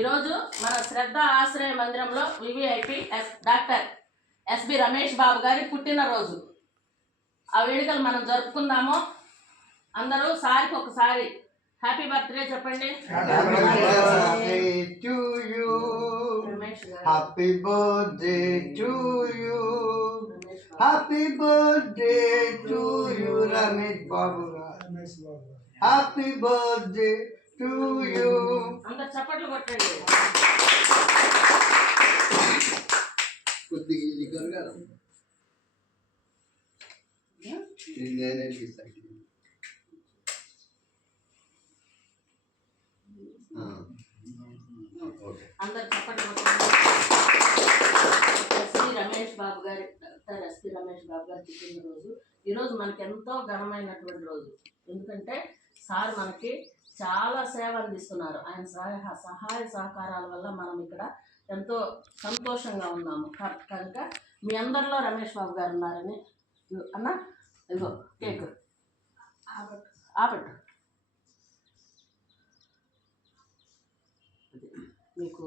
ఈరోజు మన శ్రద్ధ ఆశ్రయ మందిరంలో VVIP doctor S B Ramesh Babu గారి పుట్టినరోజు. ఆ వేడుకలు మనం జరుపుకుందాము. అందరూ సారికి ఒకసారి హ్యాపీ బర్త్డే చెప్పండి. Happy birthday to you, happy birthday to you Ramesh Babu గారు, హ్యాపీ బర్త్డే టు యూ. అందరు చప్పట్లు కొట్టండి. కొద్దిగా ఇది కరగాలి. అందరు చప్పట్లు కొట్టండి. ఎస్పి రమేష్ బాబు గారి డాక్టర్ ఎస్పి రమేష్ బాబు గారి పుట్టినరోజు. ఈరోజు మనకి ఎంతో ఘనమైనటువంటి రోజు. ఎందుకంటే సార్ మనకి చాలా సేవ అందిస్తున్నారు. ఆయన సహాయ సహకారాల వల్ల మనం ఇక్కడ ఎంతో సంతోషంగా ఉన్నాము. కనుక మీ అందరిలో రమేష్ బాబు గారు ఉన్నారని అన్న ఇదిగో కేక్ ఆపట్టు మీకు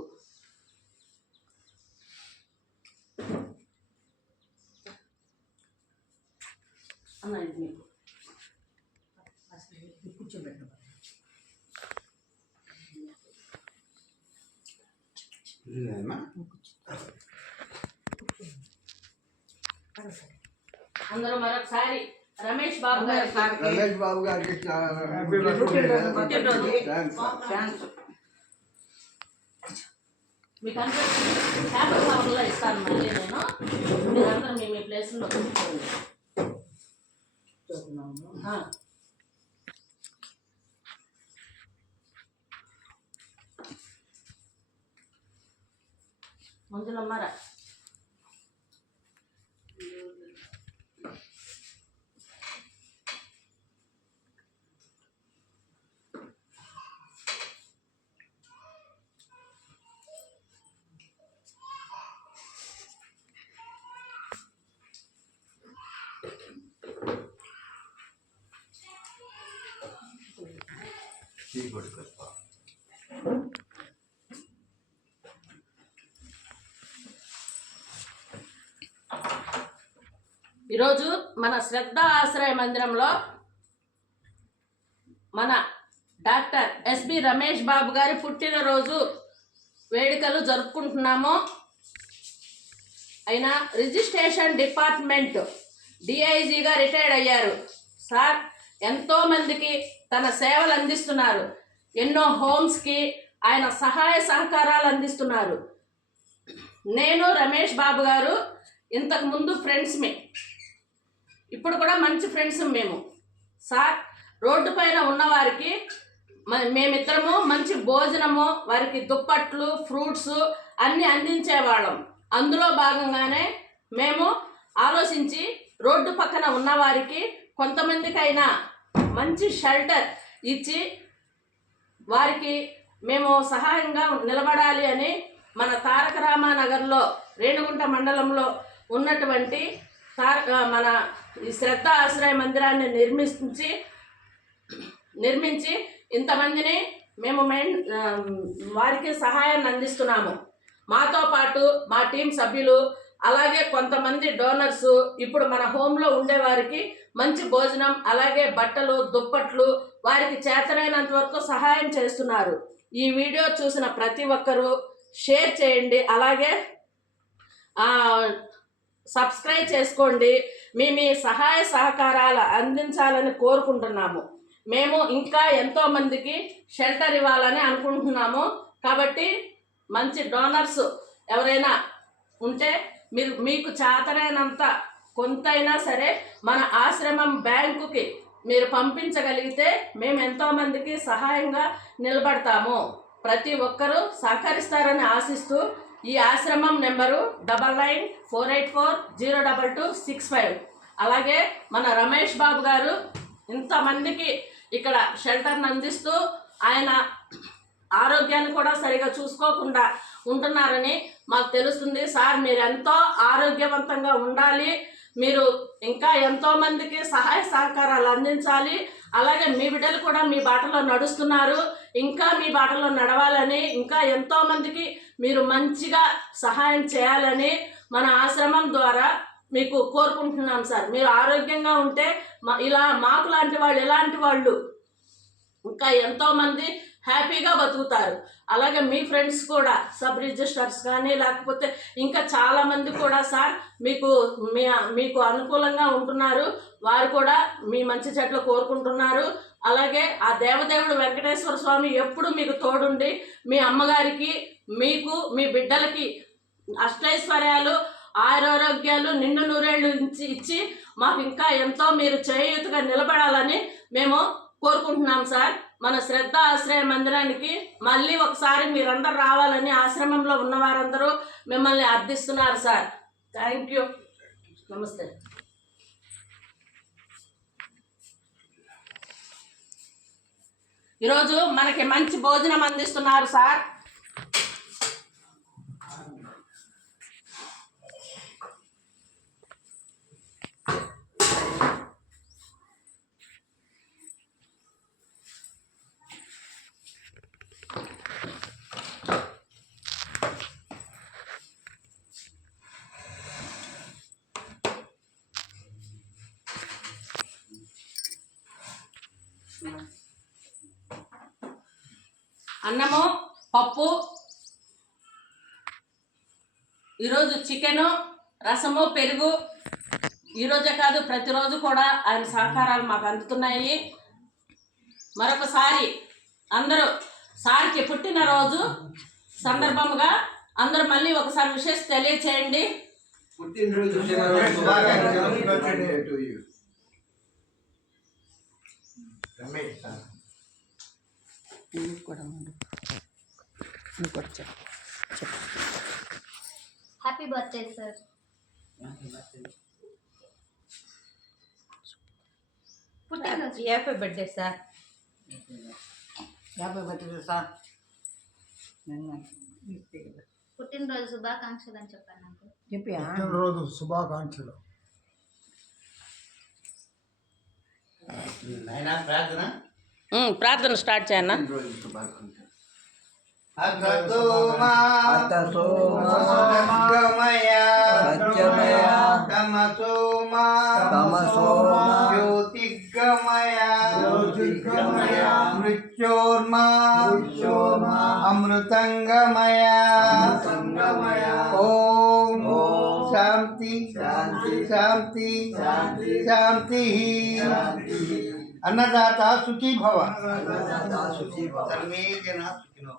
అన్న ఇది మీకు కూర్చోబెట్టు. అందరూ మరొకసారి రమేష్ బాబు గారికి మీకు అందరూ హ్యాపీ కవర్లో ఇస్తాను. మళ్ళీ నేను మీరందరూ మీ ప్లేస్లో కూర్చోండి. మంజులమ్మారా ఈరోజు మన శ్రద్ధ ఆశ్రయ మందిరంలో మన డాక్టర్ ఎస్బి రమేష్ బాబు గారి పుట్టినరోజు వేడుకలు జరుపుకుంటున్నాము. ఆయన రిజిస్ట్రేషన్ డిపార్ట్మెంట్ డిఐజీగా రిటైర్డ్ అయ్యారు. సార్ ఎంతోమందికి తన సేవలు అందిస్తున్నారు. ఎన్నో హోమ్స్కి ఆయన సహాయ సహకారాలు అందిస్తున్నారు. నేను రమేష్ బాబు గారు ఇంతకుముందు ఫ్రెండ్స్మే, ఇప్పుడు కూడా మంచి ఫ్రెండ్స్ మేము. సార్ రోడ్డు పైన ఉన్నవారికి మేమిద్దరము మంచి భోజనము, వారికి దుప్పట్లు, ఫ్రూట్స్ అన్నీ అందించేవాళ్ళం. అందులో భాగంగానే మేము ఆలోచించి రోడ్డు పక్కన ఉన్నవారికి కొంతమందికైనా మంచి షెల్టర్ ఇచ్చి వారికి మేము సహాయంగా నిలబడాలి అని మన తారక రామానగర్లో రేణుగుంట మండలంలో ఉన్నటువంటి మన ఈ శ్రద్ధ ఆశ్రయ మందిరాన్ని నిర్మించి ఇంతమందిని మేము వారికి సహాయాన్ని అందిస్తున్నాము. మాతో పాటు మా టీం సభ్యులు, అలాగే కొంతమంది డోనర్స్ ఇప్పుడు మన హోమ్లో ఉండేవారికి మంచి భోజనం, అలాగే బట్టలు, దుప్పట్లు వారికి చేతనైనంత వరకు సహాయం చేస్తున్నారు. ఈ వీడియో చూసిన ప్రతి ఒక్కరూ షేర్ చేయండి, అలాగే సబ్స్క్రైబ్ చేసుకోండి. మీ సహాయ సహకారాలు అందించాలని కోరుకుంటున్నాము. మేము ఇంకా ఎంతోమందికి షెల్టర్ ఇవ్వాలని అనుకుంటున్నాము. కాబట్టి మంచి డోనర్స్ ఎవరైనా ఉంటే మీకు చేతనైనంత కొంతైనా సరే మన ఆశ్రమం బ్యాంకుకి మీరు పంపించగలిగితే మేము ఎంతోమందికి సహాయంగా నిలబడతాము. ప్రతి ఒక్కరూ సహకరిస్తారని ఆశిస్తూ ఈ ఆశ్రమం నెంబరు 9948402265. అలాగే మన రమేష్ బాబు గారు ఇంతమందికి ఇక్కడ షెల్టర్ని అందిస్తూ ఆయన ఆరోగ్యాన్ని కూడా సరిగా చూసుకోకుండా ఉంటున్నారని మాకు తెలుస్తుంది. సార్ మీరు ఎంతో ఆరోగ్యవంతంగా ఉండాలి, మీరు ఇంకా ఎంతో మందికి సహాయ సహకారాలు అందించాలి. అలాగే మీ బిడ్డలు కూడా మీ బాటలో నడుస్తున్నారు, ఇంకా మీ బాటలో నడవాలని, ఇంకా ఎంతో మందికి మీరు మంచిగా సహాయం చేయాలని మన ఆశ్రమం ద్వారా మీకు కోరుకుంటున్నాం సార్. మీరు ఆరోగ్యంగా ఉంటే ఇలా మాకు లాంటి వాళ్ళు, ఎలాంటి వాళ్ళు ఇంకా ఎంతోమంది హ్యాపీగా బతుకుతారు. అలాగే మీ ఫ్రెండ్స్ కూడా సబ్ రిజిస్టర్స్ కానీ లేకపోతే ఇంకా చాలామంది కూడా సార్ మీకు అనుకూలంగా ఉంటున్నారు. వారు కూడా మీ మంచి చెట్లు కోరుకుంటున్నారు. అలాగే ఆ దేవదేవుడు వెంకటేశ్వర స్వామి ఎప్పుడు మీకు తోడుండి మీ అమ్మగారికి, మీకు, మీ బిడ్డలకి అష్టైశ్వర్యాలు, ఆరోగ్యాలు, నిండు నూరేళ్లు ఇచ్చి మాకు ఇంకా ఎంతో మీరు చేయూతగా నిలబడాలని మేము కోరుకుంటున్నాం సార్. మన శ్రద్ధ ఆశ్రయ మందిరానికి మళ్ళీ ఒకసారి మీరందరూ రావాలని ఆశ్రమంలో ఉన్న వారందరూ మిమ్మల్ని అర్థిస్తున్నారు సార్. Thank you. నమస్తే. ఈరోజు మనకి మంచి భోజనం అందిస్తున్నారు సార్. అన్నము, పప్పు, ఈరోజు చికెను, రసము, పెరుగు. ఈరోజే కాదు ప్రతిరోజు కూడా ఆయన సహకారాలు మాకు అందుతున్నాయి. మరొకసారి అందరూ సార్కి పుట్టినరోజు సందర్భంగా అందరూ మళ్ళీ ఒకసారి విషయం తెలియచేయండి. పుట్టినరోజు happy birthday sir. Happy birthday sir. Happy birthday sir. పుట్టినరోజు శుభాకాంక్షలు అని చెప్పాను నాకు. పుట్టినరోజు శుభాకాంక్షలు. ప్రార్థన స్టార్ట్ చేయన్నా. మృత్యోర్మా అమృతంగమయ. ఓం శాంతి శాంతి శాంతి. అన్నదాత సుఖీ భవ. సర్వే జనా సుఖినో.